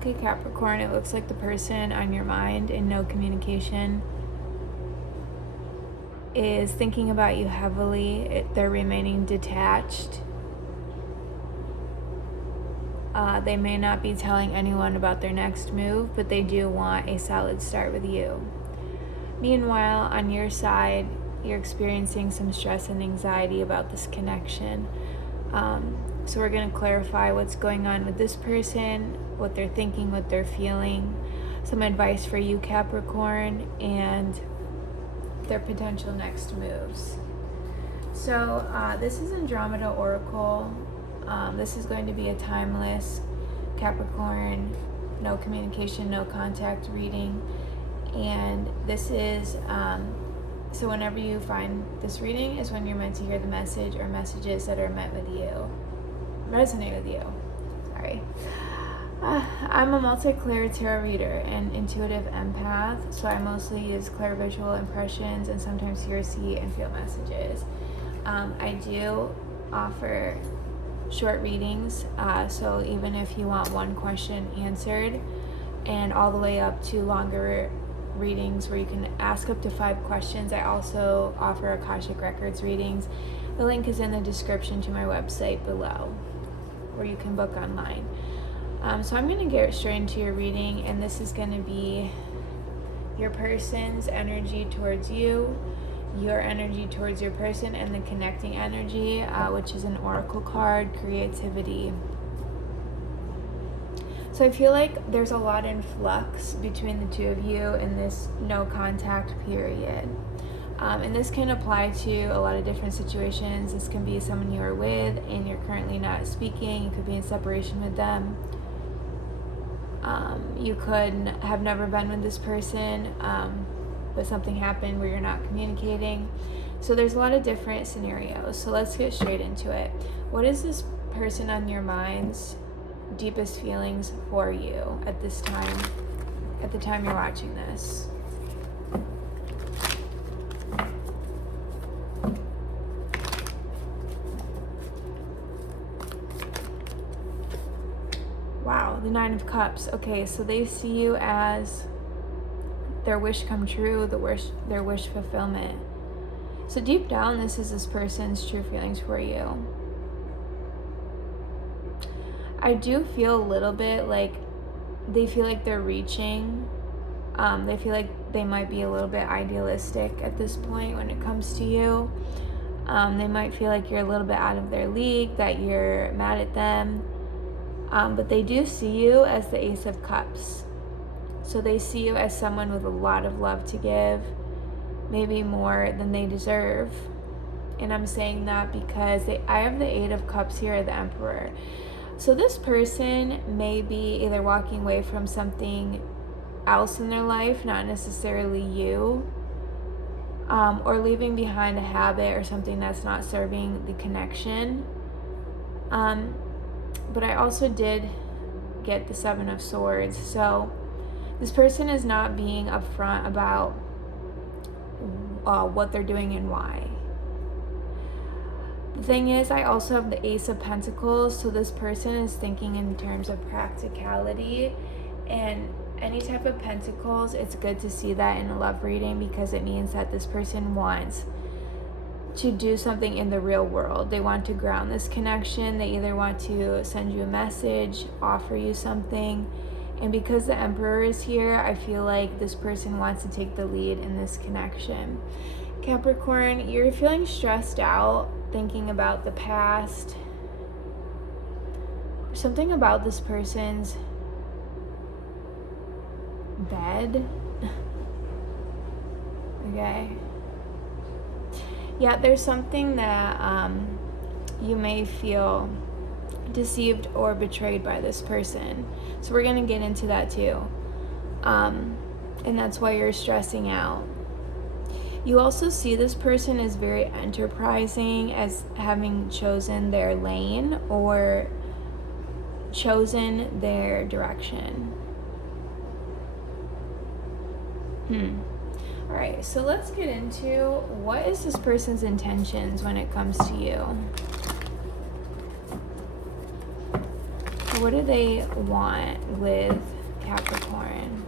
Okay, Capricorn, it looks like the person on your mind in no communication is thinking about you heavily. They're remaining detached. They may not be telling anyone about their next move, but they do want a solid start with you. Meanwhile, on your side, you're experiencing some stress and anxiety about this connection. So we're going to clarify what's going on with this person, what they're thinking, what they're feeling, some advice for you, Capricorn, and their potential next moves. So this is Andromeda Oracle. This is going to be a timeless Capricorn, no communication, no contact reading. And this is, so whenever you find this reading is when you're meant to hear the message or messages that are meant with you, resonate with you. Sorry. I'm a multi-clair tarot reader and intuitive empath, so I mostly use clairvisual impressions and sometimes hear, see, and feel messages. I do offer short readings, so even if you want one question answered, and all the way up to longer readings where you can ask up to 5 questions. I also offer Akashic Records readings. The link is in the description to my website below, where you can book online. So I'm going to get straight into your reading, and this is going to be your person's energy towards you, your energy towards your person, and the connecting energy, which is an oracle card, creativity. So I feel like there's a lot in flux between the two of you in this no contact period. And this can apply to a lot of different situations. This can be someone you are with and you're currently not speaking. You could be in separation with them. You could have never been with this person, but something happened where you're not communicating. So there's a lot of different scenarios. So let's get straight into it. What is this person on your mind's deepest feelings for you at this time, at the time you're watching this? Wow, the 9 of Cups. Okay, so they see you as their wish come true, their wish fulfillment. So deep down, this is this person's true feelings for you. I do feel a little bit like they feel like they're reaching. They feel like they might be a little bit idealistic at this point when it comes to you. They might feel like you're a little bit out of their league, that you're mad at them. But they do see you as the Ace of Cups. So they see you as someone with a lot of love to give, maybe more than they deserve. And I'm saying that because I have the 8 of Cups here, the Emperor. So this person may be either walking away from something else in their life, not necessarily you, or leaving behind a habit or something that's not serving the connection. But I also did get the 7 of Swords. So this person is not being upfront about what they're doing and why. The thing is, I also have the Ace of Pentacles, so this person is thinking in terms of practicality, and any type of pentacles, it's good to see that in a love reading because it means that this person wants to do something in the real world. They want to ground this connection. They either want to send you a message, offer you something, and because the Emperor is here, I feel like this person wants to take the lead in this connection. Capricorn, you're feeling stressed out, thinking about the past. Something about this person's bed. Okay. Yeah, there's something that you may feel deceived or betrayed by this person. So we're going to get into that too. And that's why you're stressing out. You also see this person as very enterprising, as having chosen their lane or chosen their direction. All right, so let's get into what is this person's intentions when it comes to you. what do they want with Capricorn?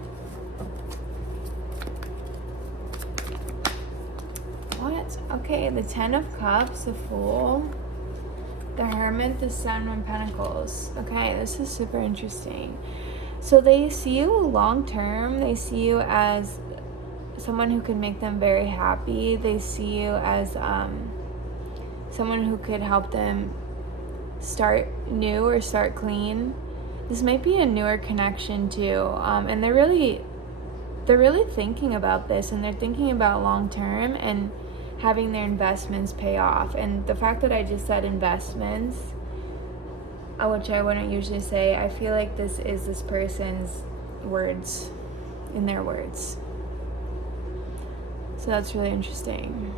What? Okay, the Ten of Cups, the Fool, the Hermit, the Sun of Pentacles. Okay, this is super interesting. So they see you long term. They see you as someone who can make them very happy. They see you as someone who could help them start new or start clean. This might be a newer connection too, and they're really thinking about this, and they're thinking about long term and having their investments pay off. And the fact that I just said investments, which I wouldn't usually say, I feel like this is this person's words, in their words. So that's really interesting.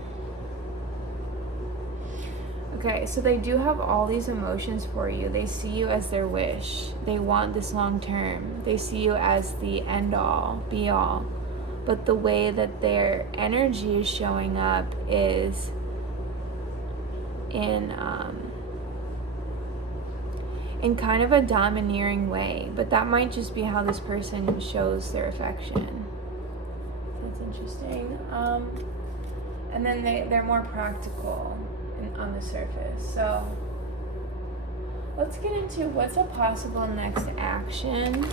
Okay, so they do have all these emotions for you. They see you as their wish. They want this long term. They see you as the end all, be all. But the way that their energy is showing up is in kind of a domineering way. But that might just be how this person shows their affection. That's interesting. And then they're more practical on the surface. So let's get into what's a possible next action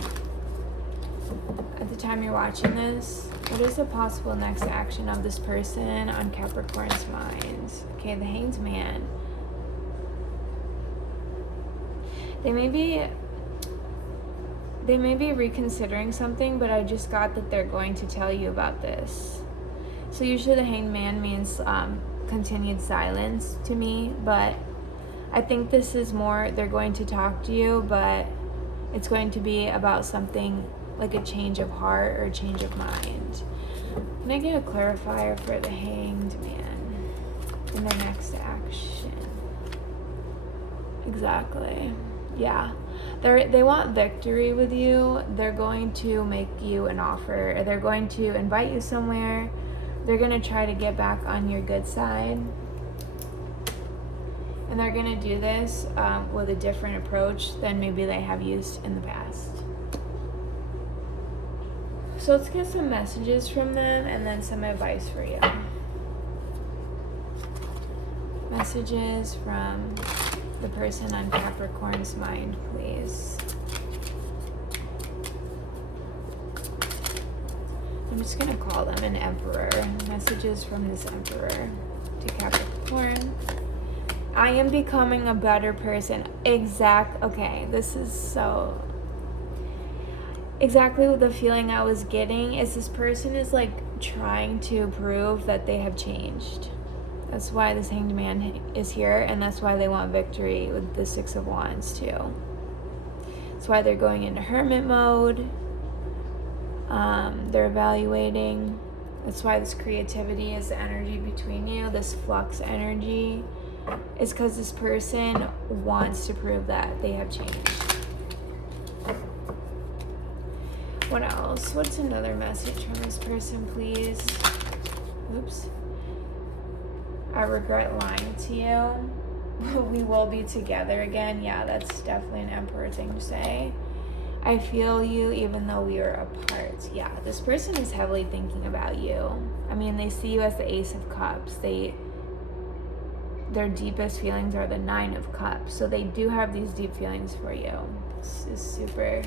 at the time you're watching this. What is the possible next action of this person on Capricorn's mind? Okay, the Hanged Man. They may be reconsidering something, but I just got that they're going to tell you about this. So usually the Hanged Man means continued silence to me, but I think this is more they're going to talk to you, but it's going to be about something like a change of heart or a change of mind. Can I get a clarifier for the Hanged Man in their next action? Exactly. Yeah. They want victory with you. They're going to make you an offer, or they're going to invite you somewhere. They're going to try to get back on your good side. And they're going to do this with a different approach than maybe they have used in the past. So let's get some messages from them and then some advice for you. Messages from the person on Capricorn's mind, please. I'm just going to call them an Emperor. Messages from this Emperor to Capricorn. I am becoming a better person. Okay, this is so... Exactly the feeling I was getting is this person is like trying to prove that they have changed. That's why this Hanged Man is here, and that's why they want victory with the Six of Wands too. That's why they're going into hermit mode. They're evaluating. That's why this creativity is the energy between you, this flux energy, is because this person wants to prove that they have changed. What else? What's another message from this person, please? Oops. I regret lying to you. We will be together again. Yeah, that's definitely an Emperor thing to say. I feel you even though we are apart. Yeah, this person is heavily thinking about you. I mean, they see you as the Ace of Cups. Their deepest feelings are the Nine of Cups. So they do have these deep feelings for you. This is super,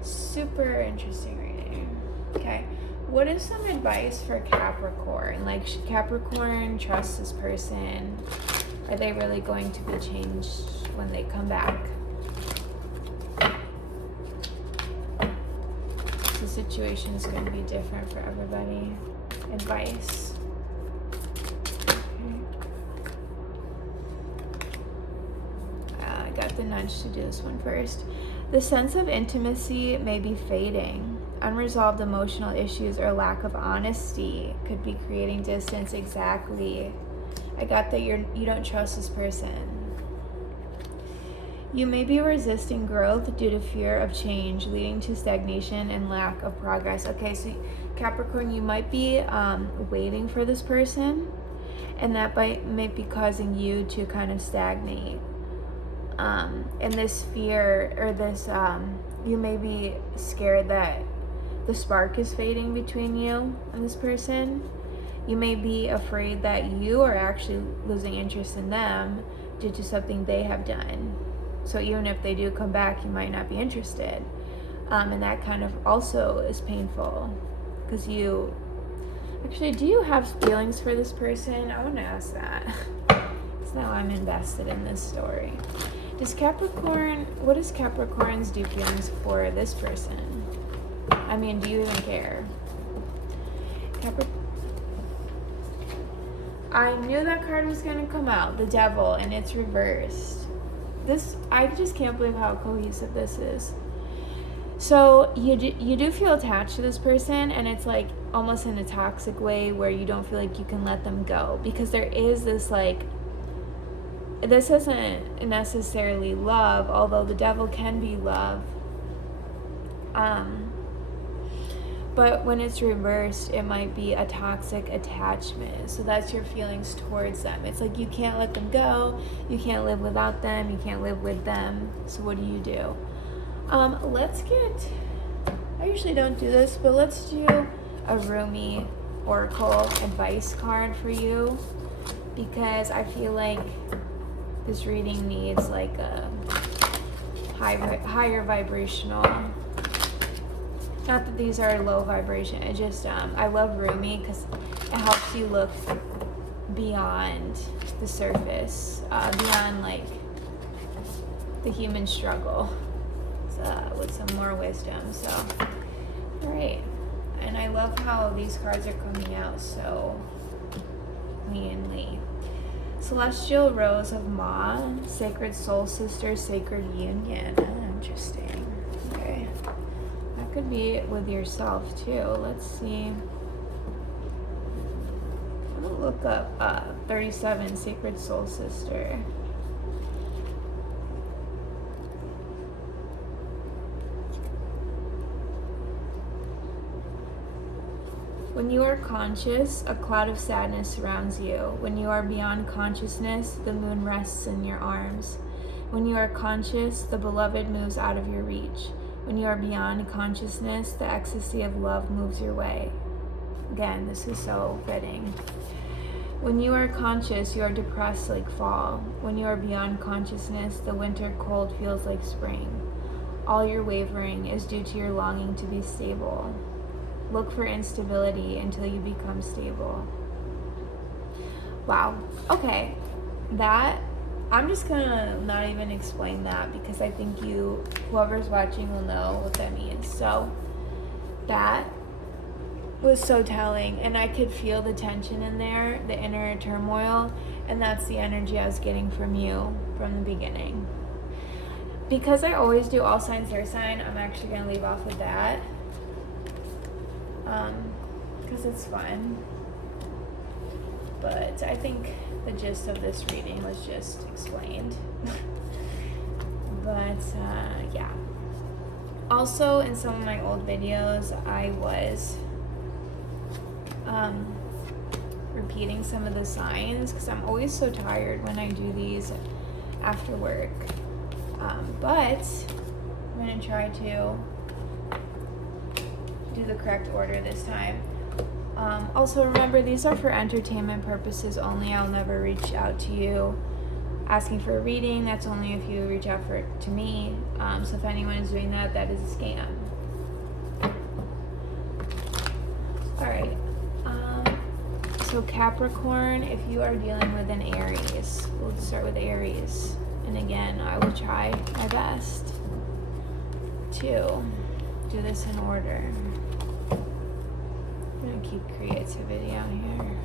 super interesting reading. Okay. What is some advice for Capricorn? Like, should Capricorn trust this person? Are they really going to be changed when they come back? The situation is going to be different for everybody. Advice. Okay. I got the nudge to do this one first. The sense of intimacy may be fading. Unresolved emotional issues or lack of honesty could be creating distance. Exactly. I got that you don't trust this person. You may be resisting growth due to fear of change, leading to stagnation and lack of progress. Okay, so Capricorn, you might be waiting for this person, and that might be causing you to kind of stagnate. And this fear, or this, you may be scared that the spark is fading between you and this person. You may be afraid that you are actually losing interest in them due to something they have done. So even if they do come back, you might not be interested. And that kind of also is painful, because you actually, do you have feelings for this person? I want to ask that. Because now I'm invested in this story. What does Capricorns do feelings for this person? I mean, do you even care? I knew that card was going to come out, the Devil, and it's reversed. I just can't believe how cohesive this is. So you do feel attached to this person, and it's like almost in a toxic way where you don't feel like you can let them go, because there is this like, this isn't necessarily love, although the Devil can be love. But when it's reversed, it might be a toxic attachment. So that's your feelings towards them. It's like you can't let them go. You can't live without them. You can't live with them. So what do? Let's get, I usually don't do this, but let's do a Rumi Oracle advice card for you, because I feel like this reading needs like a higher vibrational. Not that these are low vibration, it just, I love Rumi because it helps you look beyond the surface, beyond like the human struggle, with some more wisdom. So, all right. And I love how these cards are coming out so cleanly. Celestial Rose of Ma, Sacred Soul Sister, Sacred Union. Oh, interesting. Okay. That could be with yourself too. Let's see. I'm gonna look up 37, Sacred Soul Sister. When you are conscious, a cloud of sadness surrounds you. When you are beyond consciousness, the moon rests in your arms. When you are conscious, the beloved moves out of your reach. When you are beyond consciousness, the ecstasy of love moves your way. Again, this is so fitting. When you are conscious, you are depressed like fall. When you are beyond consciousness, the winter cold feels like spring. All your wavering is due to your longing to be stable. Look for instability until you become stable. Wow. Okay. That, I'm just gonna not even explain that, because I think whoever's watching will know what that means. So that was so telling, and I could feel the tension in there, the inner turmoil, and that's the energy I was getting from you from the beginning. Because I always do all signs, their sign, I'm actually gonna leave off with that. Because it's fun. But I think the gist of this reading was just explained. But yeah. Also, in some of my old videos, I was repeating some of the signs, because I'm always so tired when I do these after work. But I'm going to try to do the correct order this time. Also, remember, these are for entertainment purposes only. I'll never reach out to you asking for a reading. That's only if you reach out to me. So if anyone is doing that, that is a scam. Alright. So Capricorn, if you are dealing with an Aries, we'll start with Aries. And again, I will try my best to do this in order. I'm gonna keep creativity out here.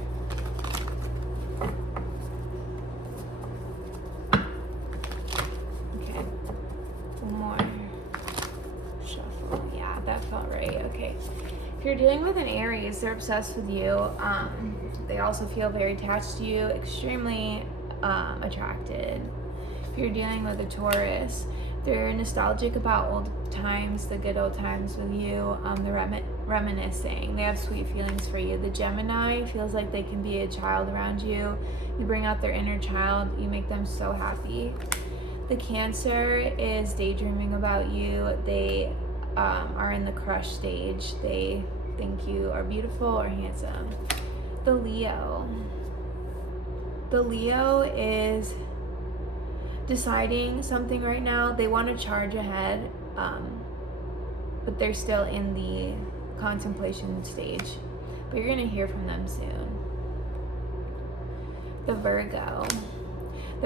Okay, one more shuffle. Yeah, that felt right. Okay, if you're dealing with an Aries, they're obsessed with you. They also feel very attached to you, extremely attracted. If you're dealing with a Taurus, they're nostalgic about old times, the good old times with you. They're reminiscing. They have sweet feelings for you. The Gemini feels like they can be a child around you. You bring out their inner child. You make them so happy. The Cancer is daydreaming about you. They are in the crush stage. They think you are beautiful or handsome. The Leo is deciding something right now. They want to charge ahead, but they're still in the contemplation stage. But you're going to hear from them soon. The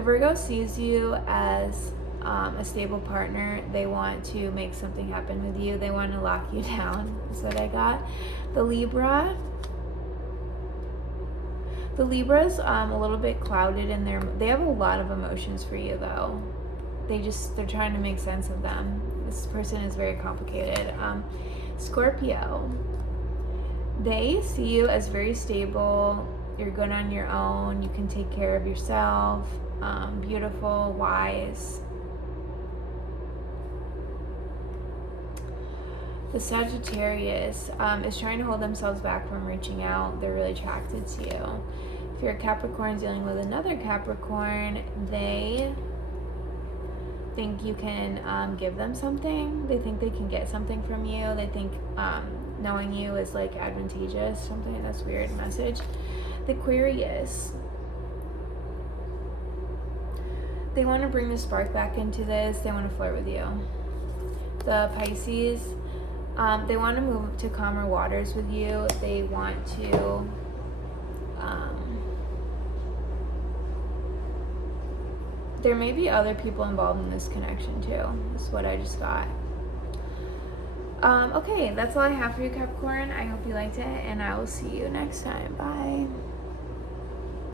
Virgo sees you as a stable partner. They want to make something happen with you. They want to lock you down, is what I got. The Libra's a little bit clouded in they have a lot of emotions for you though. They're trying to make sense of them. This person is very complicated. Scorpio, they see you as very stable. You're good on your own. You can take care of yourself. Beautiful, wise. The Sagittarius is trying to hold themselves back from reaching out. They're really attracted to you. If you're a Capricorn dealing with another Capricorn, they think you can give them something. They think they can get something from you. They think knowing you is like advantageous. Something that's weird message. The Aquarius, they want to bring the spark back into this. They want to flirt with you. The Pisces, they want to move to calmer waters with you. They want to there may be other people involved in this connection too. That's what I just got. Okay, that's all I have for you, Capricorn. I hope you liked it, and I will see you next time. Bye.